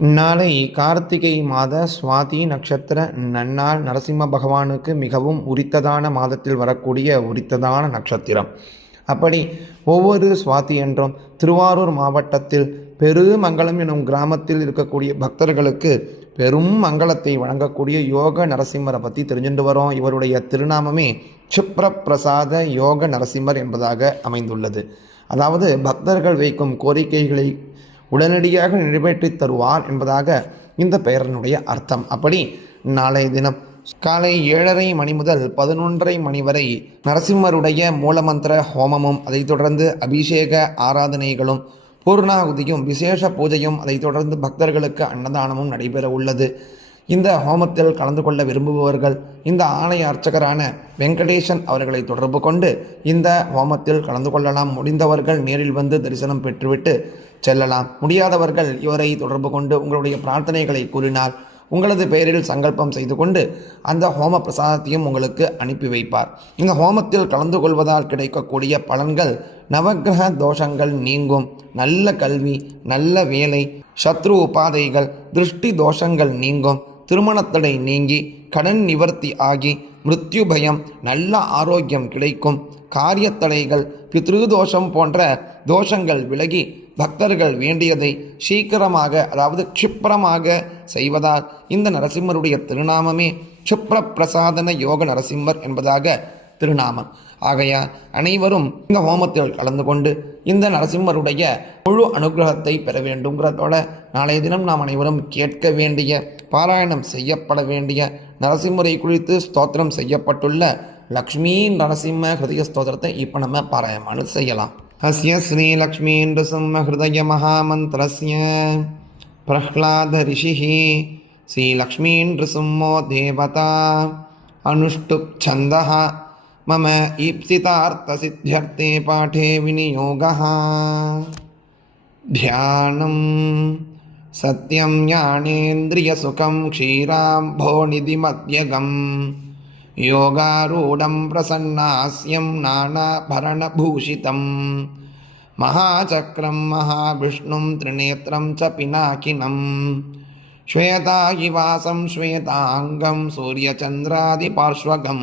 நாளை கார்த்திகை மாத சுவாதி நட்சத்திர நன்னாள் நரசிம்ம பகவானுக்கு மிகவும் உரித்ததான மாதத்தில் வரக்கூடிய உரித்ததான நட்சத்திரம். அப்படி ஒவ்வொரு சுவாதி என்றும் திருவாரூர் மாவட்டத்தில் பெருமங்கலம் எனும் கிராமத்தில் இருக்கக்கூடிய பக்தர்களுக்கு பெரும் மங்களத்தை வழங்கக்கூடிய யோக நரசிம்மரை பற்றி தெரிஞ்சுட்டு வரோம். இவருடைய திருநாமமே சிப்ரபிரசாத யோக நரசிம்மர் என்பதாக அமைந்துள்ளது. அதாவது பக்தர்கள் வைக்கும் கோரிக்கைகளை உடனடியாக நிறைவேற்றி தருவார் என்பதாக இந்த பெயரினுடைய அர்த்தம். அப்படி நாளைய தினம் காலை ஏழரை மணி முதல் பதினொன்றரை மணி வரை நரசிம்மருடைய மூலமந்திர ஹோமமும் அதைத் தொடர்ந்து அபிஷேக ஆராதனைகளும் பூர்ணாகுதியும் விசேஷ பூஜையும் அதைத் தொடர்ந்து பக்தர்களுக்கு அன்னதானமும் நடைபெற உள்ளது. இந்த ஹோமத்தில் கலந்து கொள்ள விரும்புபவர்கள் இந்த ஆலய அர்ச்சகரான வெங்கடேசன் அவர்களை தொடர்பு கொண்டு இந்த ஹோமத்தில் கலந்து கொள்ளலாம். முடிந்தவர்கள் நேரில் வந்து தரிசனம் பெற்றுவிட்டு செல்லலாம். முடியாதவர்கள் இவரை தொடர்பு கொண்டு உங்களுடைய பிரார்த்தனைகளை கூறினால் உங்களது பெயரில் சங்கல்பம் செய்து கொண்டு அந்த ஹோம பிரசாதத்தையும் உங்களுக்கு அனுப்பி வைப்பார். இந்த ஹோமத்தில் கலந்து கொள்வதால் கிடைக்கக்கூடிய பலன்கள் நவக்கிரக தோஷங்கள் நீங்கும். நல்ல கல்வி நல்ல வேலை சத்ரு உபாதைகள் திருஷ்டி தோஷங்கள் நீங்கும். திருமணத்தடை நீங்கி கடன் நிவர்த்தி ஆகி மிருத்யு பயம் நல்ல ஆரோக்கியம் கிடைக்கும். காரியத்தடைகள் பித்ருதோஷம் போன்ற தோஷங்கள் விலகி பக்தர்கள் வேண்டியதை சீக்கிரமாக அதாவது க்ஷிப்ரமாக செய்வதால் இந்த நரசிம்மருடைய திருநாமமே க்ஷிப்ர பிரசாதன யோக நரசிம்மர் என்பதாக திருநாமம். ஆகையால் அனைவரும் இந்த ஹோமத்தில் கலந்து கொண்டு இந்த நரசிம்மருடைய முழு அனுகிரகத்தை பெற வேண்டுங்கிறதோட நாளைய தினம் நாம் அனைவரும் கேட்க வேண்டிய பாராயணம் செய்யப்பட வேண்டிய நரசிம்மரை குறித்து ஸ்தோத்திரம் செய்யப்பட்டுள்ள லக்ஷ்மி நரசிம்ம ஹிருதய ஸ்தோத்திரத்தை இப்போ நம்ம பாராயணம் செய்யலாம். अस्य श्रीलक्ष्मीन्द्रसिंहहृदयमहामन्त्रस्य प्रह्लादऋषिः श्रीलक्ष्मीन्द्रसिंहो देवता अनुष्टुप् छन्दः मम ईप्सितार्थसिद्ध्यर्थे पाठे विनियोगः। ध्यानं सत्यं ज्ञानेन्द्रियसुखं क्षीराम्भोनिधिमध्यगम् योगारूढं प्रसन्नास्यं नानाभरणभूषितं महाचक्रं महाविष्णुं त्रिनेत्रं च पिनाकिनं श्वेतायिवासं श्वेताङ्गं सूर्यचन्द्रादिपार्श्वगं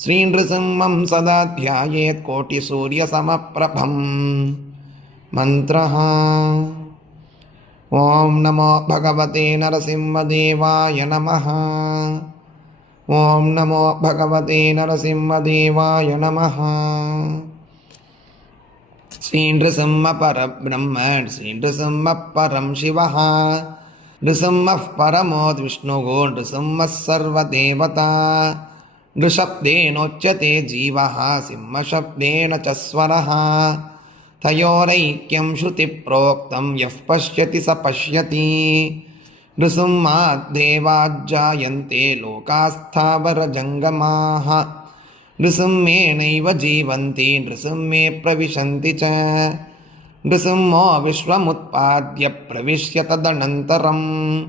श्रीनृसिंहं सदा ध्यायेत् कोटिसूर्यसमप्रभं मन्त्रः ॐ नमो भगवते नरसिंहदेवाय नमः ॐ नमो भगवते नरसिंहदेवाय नमः। श्रीनृसिंहपरब्रह्म श्रीनृसिंहः परं शिवः नृसिंहः परमो विष्णुः नृसिंहः सर्वदेवता। नृशब्देनोच्यते जीवः सिंहशब्देन च स्वरः। तयोरैक्यं श्रुतिप्रोक्तं यः पश्यति स पश्यति नृसिंहाद्देवाज्जायन्ते लोकास्थावरजङ्गमाः। नृसिंहेनैव जीवन्ति नृसिंहे प्रविशन्ति च। नृसिंहो विश्वमुत्पाद्य प्रविश्य तदनन्तरं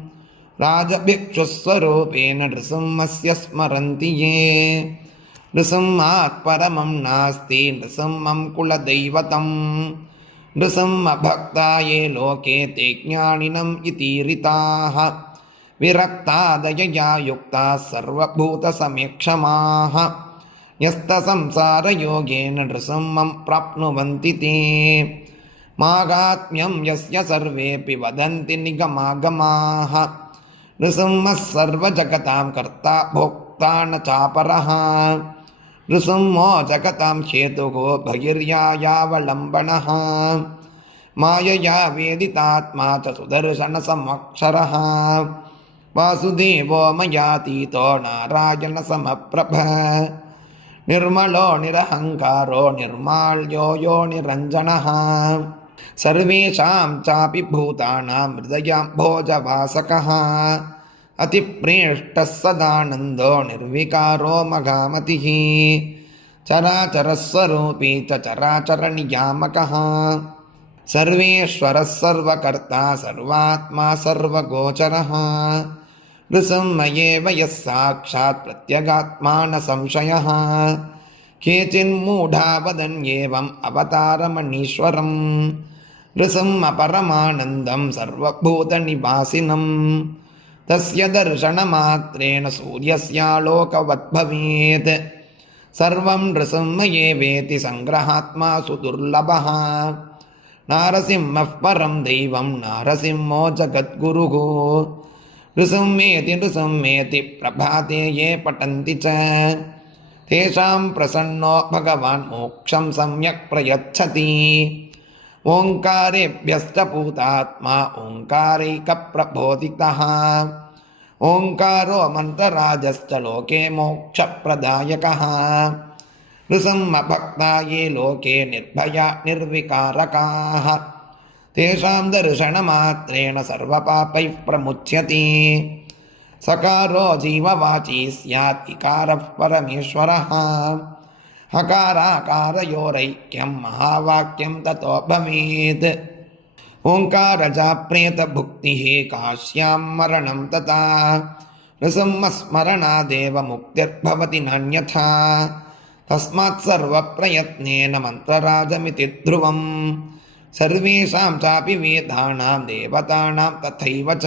राजभिक्षुस्वरूपेण नृसिंहस्य स्मरन्ति ये। नृसिंहात् परमं नास्ति नृसिंहं कुलदैवतम् नृसिंहभक्ता ये लोके ते ज्ञानिनम् इतीरिताः विरक्तादयया युक्ताः सर्वभूतसमीक्षमाः यस्तसंसारयोगेन नृसिंहं प्राप्नुवन्ति ते मागात्म्यं यस्य सर्वेऽपि वदन्ति निगमागमाः नृसिंहः सर्वजगतां कर्ता भोक्ता न चापरः नृसिंहो जगतां हेतुः बहिर्यायावलम्बनः मायया वेदितात्मा च सुदर्शनसमक्षरः वासुदेवो मयातीतो नारायणसमप्रभ निर्मलो निरहङ्कारो निर्माल्यो यो निरञ्जनः सर्वेषां चापि भूतानां हृदयां भोजवासकः अतिप्रेष्टः सदानन्दो निर्विकारो मघामतिः। चराचरस्वरूपी च चराचरनियामकः सर्वेश्वरः सर्वकर्ता सर्वात्मा सर्वगोचरः। नृसिंह एव यः साक्षात् प्रत्यगात्मा न संशयः केचिन्मूढा वदन्येवम् अवतारमणीश्वरम्। नृसिंह परमानन्दं सर्वभूतनिवासिनं तस्य दर्शनमात्रेण सूर्यस्यालोकवत् भवेत् सर्वं नृसिंह एवेति सङ्ग्रहात्मा सुदुर्लभः नारसिंहः परं दैवं नारसिंहो जगद्गुरुः नृसिंहेति नृसिंहेति प्रभाते ये पठन्ति च तेषां प्रसन्नो भगवान् मोक्षं सम्यक् प्रयच्छति ఓంకారేభ్యష్టభూతాత్మా ఓంకారైక ప్రబోధిత. ఓంకారో మంత్రరాజశ్చ లోకే మోక్షప్రదాయక. నృసమ్మభక్తాయే లోకే నిర్భయ నిర్వికారకా. తేషాం దర్శనమాత్రేణ సర్వపాపై ప్రముచ్యతే. సకారో జీవవాచీ స్యాత్ ఇకార పరమేశ్వర. परमेश्वरः हकाराकारयोरैक्यं महावाक्यं ततो भवेत् ओङ्कारजाप्रेतभुक्तिः काश्यां मरणं तथा नृसिंहस्मरणादेव मुक्तिर्भवति नान्यथा तस्मात् सर्वप्रयत्नेन मन्त्रराजमिति ध्रुवम् सर्वेषां चापि वेदानां देवतानां तथैव च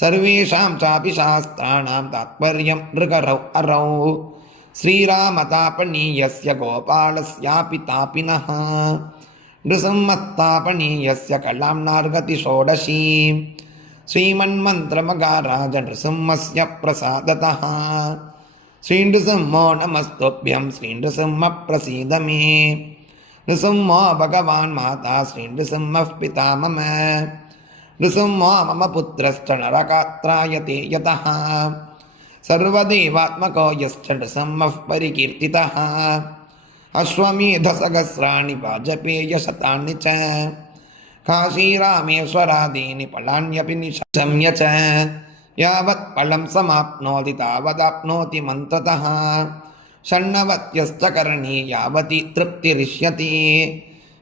सर्वेषां चापि शास्त्राणां तात्पर्यं नृकरौ अरौ ஸ்ரீராமதாபனீயஸ்ய கோபாலஸ்யாபி தாபினः நிருசிம்மஸ்தாபனீயஸ்ய கலாம் நார்கதி ஷோடசீ ஸ்ரீமன்மந்திரமகாராஜ நிருசிம்மஸ்ய பிரசாததः ஸ்ரீநுசிம்மோ நமஸ்துபியம் ஸ்ரீநுசிம்ம பிரசீத மே நிருசிம்மோ பகவான் மாதா ஸ்ரீநுசிம்ம பிதா மம நிருசிம்மோ மம புத்திரஸ்ட நரகாத்ராயதே யதः सर्वदेवात्मको यश्च नृसिंहः परिकीर्तितः अश्वमेधसहस्राणि वाजपेयशतानि च काशीरामेश्वरादीनि फलान्यपि निशम्य च यावत् फलं समाप्नोति तावदाप्नोति मन्त्रतः षण्णवत्यश्च करणी यावती तृप्तिरिष्यति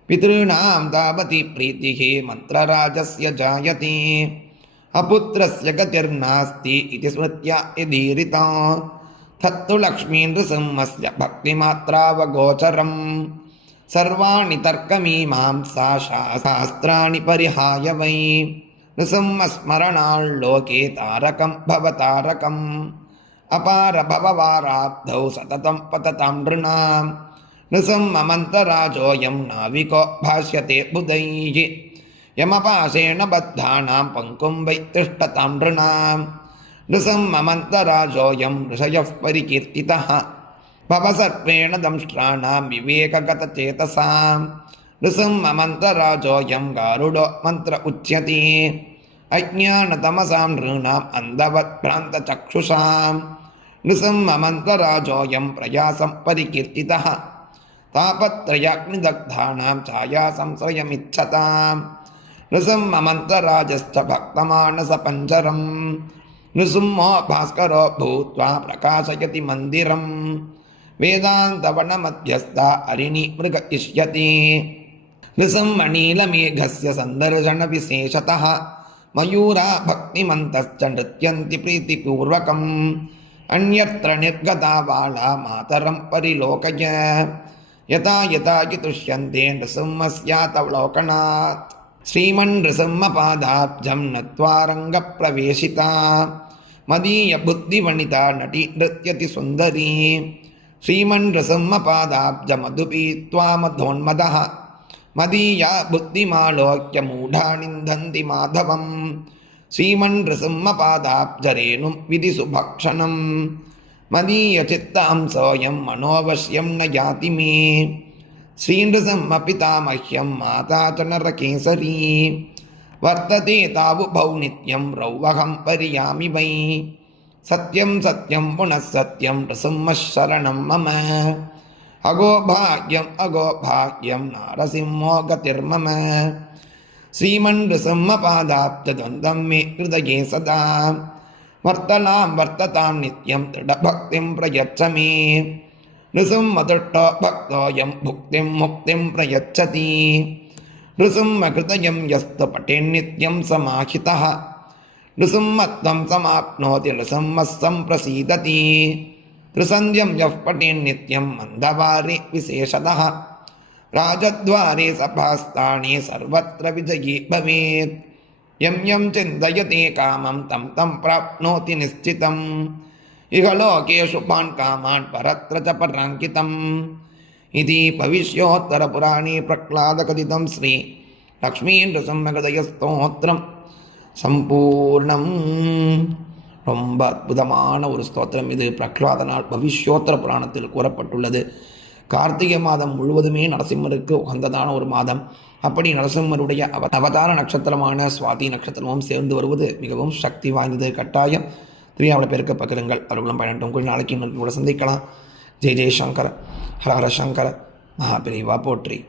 पितॄणां तावती प्रीतिः मन्त्रराजस्य जायते అపుత్రస్య గతిర్నాస్తి ఇది స్మృత్య ఇదీరిత తత్తు లక్ష్మీనృసింహస్య భక్తిమాత్రావగోచరం. సర్వాణి తర్కమీమాంసా శాస్త్రాన్ని పరిహాయ వై నృసింహస్మరణాల్లోకే తారకం భవతారకం అపార భవవారాబ్ధౌ సతతం పతతాం నృణాం. నృసింహమంతరాజోయం నావికో భాష్యతే బుధైః. யமபாசேன பத்தானாம் பங்கும் வைத்திஷ்டதாம் நிருணாம் நிசம் மமந்தராஜோயம் ரிஷயப் பரிகீர்த்திதா பவசர்ப்பேண தம்ஷ்டானாம் விவேககதச்சேதசாம் ரிசம் மமந்தராஜோயம் காருடோ மந்திர உச்சியதி அஜானதமசாம் நூனாம் அந்தவத் பிராந்த சக்ஷுஷாம் நிசம் மமந்தராஜோயம் பிரயாசம் பரிகீர்த்திதா தாபத்ரயாக்னிதக்தானாம் சாயா சம்சயமிச்சதாம் भक्तमानसपञ्जरं नृसिंहो भास्करो भूत्वा प्रकाशयति मन्दिरं वेदान्तवनमध्यस्था अरिणि मृग इष्यति नृसिंहनीलमेघस्य सन्दर्शनविशेषतः मयूरा भक्तिमन्तश्च नृत्यन्ति प्रीतिपूर्वकम् अन्यत्र निर्गता बाला मातरं परिलोकय यथा यथा ஸ்ரீமன் ரிசம்மபாதாப்ஜம் நத்வாரங்கப்பிரவேசிதா. மதீய புத்தி வனிதா நடி நிருத்தியதி சுந்தரி. ஸ்ரீமன் ரிசம்மபாதாப்ஜ மதுபீத்வா மதோன்மத மதீயா புத்திமாலோக்கிய மூடா நிந்தந்தி மாதவம். ஸ்ரீமன் ரிசம்மபாதாப்ஜரேணும் விதி சுபக்ஷணம் மதீய சித்தாம் சோயம் மனோவசியம் ந யாதி याति मे श्रीनृसिंहपितामह्यं माता च नरकेसरी वर्तते तावुभौ नित्यं रौवहं परियामि वै सत्यं सत्यं पुनः सत्यं नृसिंहः शरणं मम अगो भाग्यम् अगो भाग्यं नारसिंहो गतिर्मम श्रीमन्नृसिंहपादाब्जद्वन्द्वं मे हृदये सदा वर्तनां वर्ततां नित्यं दृढभक्तिं प्रयच्छ मे ரிசும்மதுட்டோ பக்தோயம் புக்திம் முக்திம் பிரயச்சதி. ரிசும்மகிருதயம் யஸ்து பட்டிநித்யம் சமாஹிதா ரிசும்மத்வம் சமாப்னோதி ரிசும்மஸ்ஸம் பிரசீததி. த்ரிசந்தியம் யஃப் பட்டிநித்யம் மந்தவாரி விசேஷதः ராஜத்வாரே சபாஸ்தானே சர்வத்திர விஜயி பவேத். எம் எம் சிந்தயதே காமம் தம் தம் பிராப்னோதி நிச்சிதம் இகலோகேஷுபான் காமான் பரத்ர ச பராங்கிதம் இது பவிஷ்யோத்தரபுராணி பிரக்லாதகதிதம் ஸ்ரீ லக்ஷ்மீந்திரசம்மகதய ஸ்தோத்திரம் சம்பூர்ணம் ரொம்ப அற்புதமான ஒரு ஸ்தோத்திரம் இது. பிரகலாதனால் பவிஷ்யோத்தர புராணத்தில் கூறப்பட்டுள்ளது. கார்த்திகை மாதம் முழுவதுமே நரசிம்மருக்கு உகந்ததான ஒரு மாதம். அப்படி நரசிம்மருடைய அவ அவதார நட்சத்திரமான சுவாதி நட்சத்திரமும் சேர்ந்து வருவது மிகவும் சக்தி வாய்ந்தது. கட்டாயம். தெரியாமல பேருக்கு பகிருங்கள். அவர்களும் பயனட்டும். கூட நாளைக்கு இன்னொரு கூட சந்திக்கலாம். ஜெய் ஜெய்சங்கர் ஹர ஹர சங்கர. மகாபிரிவா போற்றி.